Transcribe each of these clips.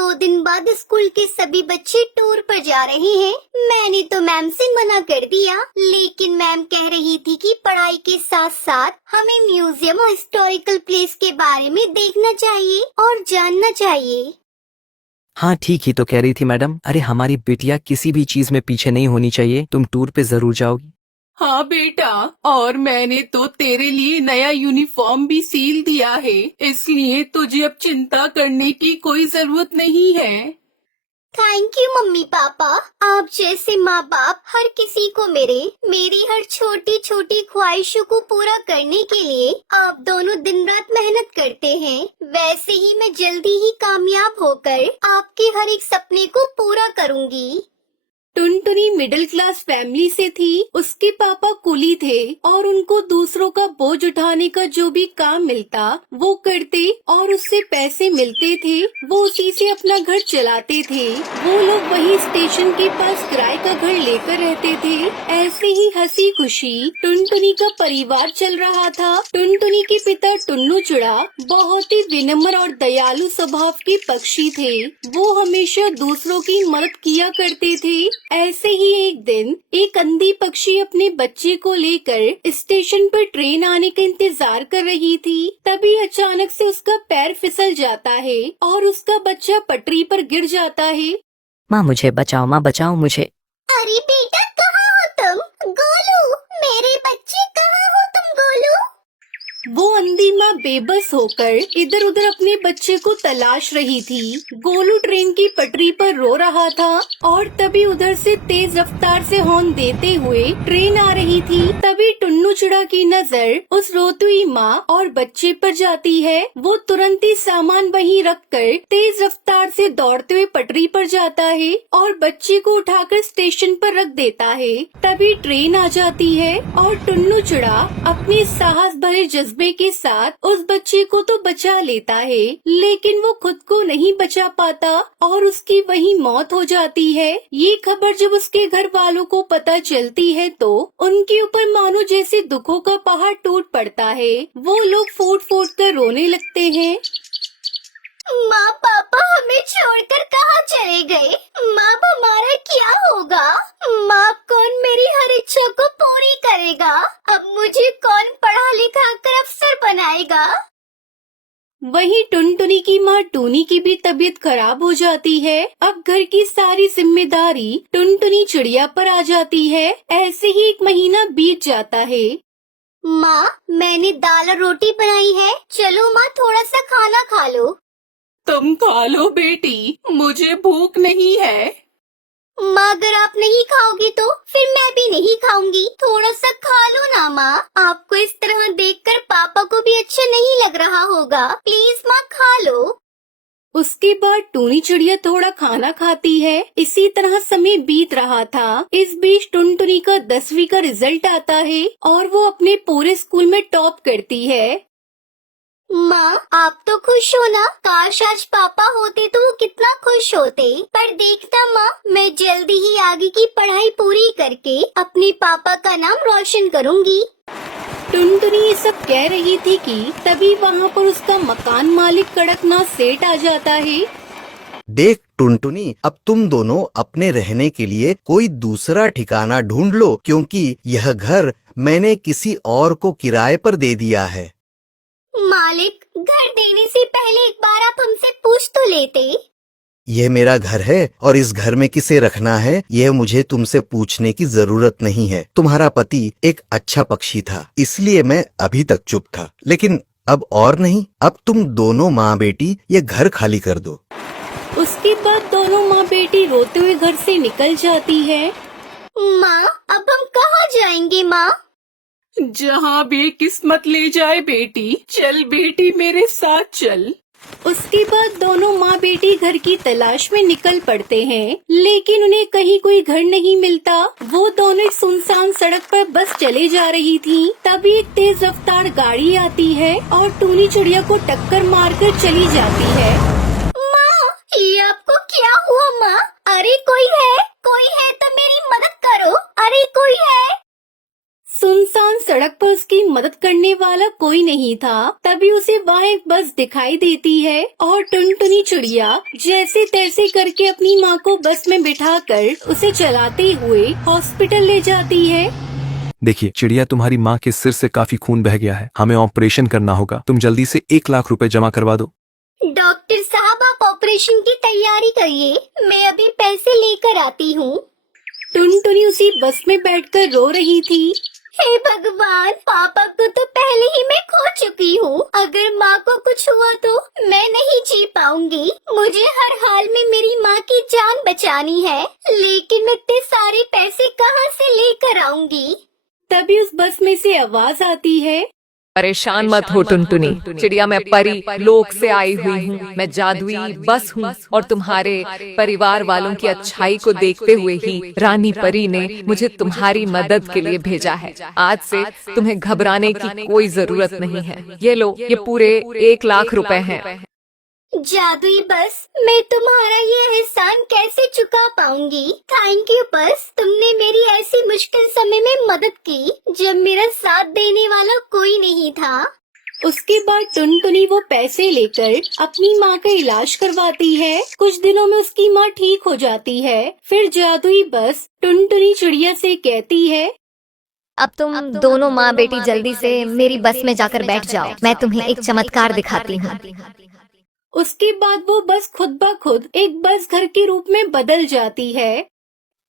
2 दिन बाद स्कूल के सभी बच्चे टूर पर जा रहे हैं। मैंने तो मैम से मना कर दिया, लेकिन मैम कह रही थी कि पढ़ाई के साथ साथ हमें म्यूजियम और हिस्टोरिकल प्लेस के बारे में देखना चाहिए और जानना चाहिए। हाँ ठीक ही तो कह रही थी मैडम। अरे हमारी बिटिया किसी भी चीज में पीछे नहीं होनी चाहिए। तुम टूर पे जरूर जाओगी। हाँ बेटा, और मैंने तो तेरे लिए नया यूनिफॉर्म भी सील दिया है, इसलिए तुझे अब चिंता करने की कोई जरूरत नहीं है। Thank you mummy papa. आप जैसे माँ बाप हर किसी को मेरी हर छोटी छोटी ख्वाहिशों को पूरा करने के लिए आप दोनों दिन रात मेहनत करते हैं। वैसे ही मैं जल्दी ही कामयाब होकर आपके हर एक सपने को पूरा करूँगी। टुनटुनी मिडिल क्लास फैमिली से थी। उसके पापा कुली थे और उनको दूसरों का बोझ उठाने का जो भी काम मिलता वो करते और उससे पैसे मिलते थे, वो उसी से अपना घर चलाते थे। वो लोग वही स्टेशन के पास किराए का घर लेकर रहते थे। ऐसे ही हंसी खुशी टुनटुनी का परिवार चल रहा था। टुनटुनी के पिता टुन्नू चुड़ा बहुत ही विनम्र और दयालु स्वभाव के पक्षी थे। वो हमेशा दूसरों की मदद किया करते थे। ऐसे ही एक दिन एक अंधी पक्षी अपने बच्चे को लेकर स्टेशन पर ट्रेन आने का इंतजार कर रही थी। तभी अचानक से उसका पैर फिसल जाता है और उसका बच्चा पटरी पर गिर जाता है। माँ मुझे बचाओ, माँ बचाओ मुझे। अरे बेटा कहाँ हो तुम? गोलू, मेरे बच्चे कहाँ हो तुम गोलू? वो अंधी माँ बेबस होकर इधर उधर अपने बच्चे को तलाश रही थी। गोलू ट्रेन की पटरी पर रो रहा था और तभी उधर से तेज रफ्तार से हॉर्न देते हुए ट्रेन आ रही थी। तभी टुन्नू चुड़ा की नजर उस रोती हुई माँ और बच्चे पर जाती है। वो तुरंत ही सामान वहीं रखकर तेज रफ्तार से दौड़ते हुए पटरी पर जाता है और बच्चे को उठाकर स्टेशन पर रख देता है। तभी ट्रेन आ जाती है और टुन्नू चुड़ा अपने साहस भरे जज्बे के साथ उस बच्चे को तो बचा लेता है, लेकिन वो खुद को नहीं बचा पाता और उसकी वहीं मौत हो जाती है। ये खबर जब उसके घर वालों को पता चलती है तो उनके ऊपर मानो जैसे दुखों का पहाड़ टूट पड़ता है। वो लोग फूट फूट कर रोने लगते हैं। माँ पापा हमें छोड़कर कहाँ चले गए? माँ हमारा क्या होगा? माँ कौन मेरी हर इच्छा को पूरी करेगा? अब मुझे कौन पढ़ा लिखा कर अफसर बनाएगा? वहीं टुनटुनी की माँ टूनी की भी तबीयत खराब हो जाती है। अब घर की सारी जिम्मेदारी टुनटुनी चिड़िया पर आ जाती है। ऐसे ही 1 महीना बीत जाता है। माँ मैंने दाल और रोटी बनाई है, चलो माँ थोड़ा सा खाना खा लो। तुम खा लो बेटी, मुझे भूख नहीं है। माँ अगर आप नहीं खाओगी तो फिर मैं भी नहीं खाऊंगी। थोड़ा सा खा लो ना माँ। आपको इस तरह देखकर पापा को भी अच्छा नहीं लग रहा होगा। प्लीज माँ खा लो। उसके बाद टूनी चिड़िया थोड़ा खाना खाती है। इसी तरह समय बीत रहा था। इस बीच टुनटुनी का 10वीं का रिजल्ट आता है और वो अपने पूरे स्कूल में टॉप करती है। माँ आप तो खुश हो ना? काश आज पापा होते तो वो कितना खुश होते। पर देखना माँ, मैं जल्दी ही आगे की पढ़ाई पूरी करके अपने पापा का नाम रोशन करूँगी। टुनटुनी ये सब कह रही थी कि तभी वहाँ पर उसका मकान मालिक कड़कनाथ सेठ आ जाता है। देख टुनटुनी, अब तुम दोनों अपने रहने के लिए कोई दूसरा ठिकाना ढूंढ लो, क्योंकि यह घर मैंने किसी और को किराए पर दे दिया है। मालिक, घर देने से पहले एक बार आप हमसे पूछ तो लेते। यह मेरा घर है और इस घर में किसे रखना है यह मुझे तुमसे पूछने की जरूरत नहीं है। तुम्हारा पति एक अच्छा पक्षी था, इसलिए मैं अभी तक चुप था, लेकिन अब और नहीं। अब तुम दोनों माँ बेटी ये घर खाली कर दो। उसके बाद दोनों माँ बेटी रोते हुए घर से निकल जाती है। माँ अब हम कहाँ जाएंगे माँ? जहाँ भी किस्मत ले जाए बेटी। चल बेटी मेरे साथ चल। उसके बाद दोनों माँ बेटी घर की तलाश में निकल पड़ते हैं, लेकिन उन्हें कहीं कोई घर नहीं मिलता। वो दोनों एक सुनसान सड़क पर बस चले जा रही थी। तभी एक तेज रफ्तार गाड़ी आती है और टूनी चिड़िया को टक्कर मारकर चली जाती है। माँ ये आपको क्या हुआ माँ? अरे कोई है तो मेरी मदद करो। अरे कोई है। सुनसान सड़क पर उसकी मदद करने वाला कोई नहीं था। तभी उसे वहाँ एक बस दिखाई देती है और टुनटुनी चिड़िया जैसे तैसे करके अपनी माँ को बस में बिठाकर उसे चलाते हुए हॉस्पिटल ले जाती है। देखिए चिड़िया, तुम्हारी माँ के सिर से काफी खून बह गया है, हमें ऑपरेशन करना होगा। तुम जल्दी से 1 लाख रुपए जमा करवा दो। डॉक्टर साहब, आप ऑपरेशन की तैयारी करिए, मैं अभी पैसे लेकर आती हूँ। टुनटुनी उसी बस में बैठकर रो रही थी। हे भगवान, पापा को तो पहले ही मैं खो चुकी हूँ। अगर माँ को कुछ हुआ तो मैं नहीं जी पाऊंगी। मुझे हर हाल में मेरी माँ की जान बचानी है, लेकिन मैं इतने सारे पैसे कहाँ से लेकर आऊंगी? तभी उस बस में से आवाज आती है, परेशान मत हो टुनटुनी चिड़िया, मैं परी लोक से आई हुई हूँ। मैं जादुई बस हूँ और तुम्हारे परिवार वालों की अच्छाई को देखते हुए ही रानी परी ने मुझे तुम्हारी मदद के लिए भेजा है। आज से तुम्हें घबराने की कोई जरूरत नहीं है। ये लो, ये पूरे 1 लाख रुपए हैं। जादुई बस, मैं तुम्हारा ये एहसान कैसे चुका पाऊंगी? थैंक यू बस, तुमने मेरी ऐसी मुश्किल समय में मदद की जब मेरा साथ देने वाला कोई नहीं था। उसके बाद टुनटुनी वो पैसे लेकर अपनी माँ का इलाज करवाती है। कुछ दिनों में उसकी माँ ठीक हो जाती है। फिर जादुई बस टुनटुनी चिड़िया से कहती है, अब तुम दोनों माँ बेटी जल्दी से मेरी बस में जाकर बैठ जाओ, मैं तुम्हें एक चमत्कार दिखाती हूँ। उसके बाद वो बस खुद ब खुद एक बस घर के रूप में बदल जाती है।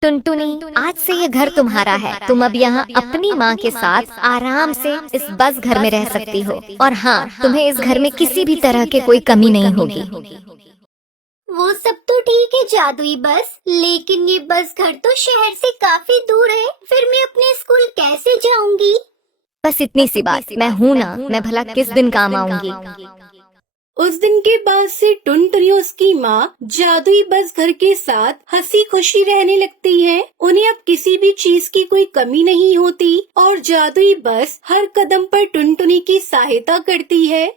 टुनटुनी, आज से ये घर तुम्हारा है। तुम अब यहाँ अपनी माँ के साथ आराम से इस बस घर में रह सकती हो। और हाँ, तुम्हें इस घर में किसी भी तरह की कोई कमी नहीं होगी। वो सब तो ठीक है जादुई बस, लेकिन ये बस घर तो शहर से काफी दूर है। फिर मैं अपने स्कूल कैसे जाऊंगी? बस इतनी सी बात, मैं हूँ ना, मैं भला किस दिन काम आऊंगी। उस दिन के बाद से टुनटुनी और उसकी माँ जादुई बस घर के साथ हंसी खुशी रहने लगती है। उन्हें अब किसी भी चीज की कोई कमी नहीं होती और जादुई बस हर कदम पर टुनटुनी की सहायता करती है।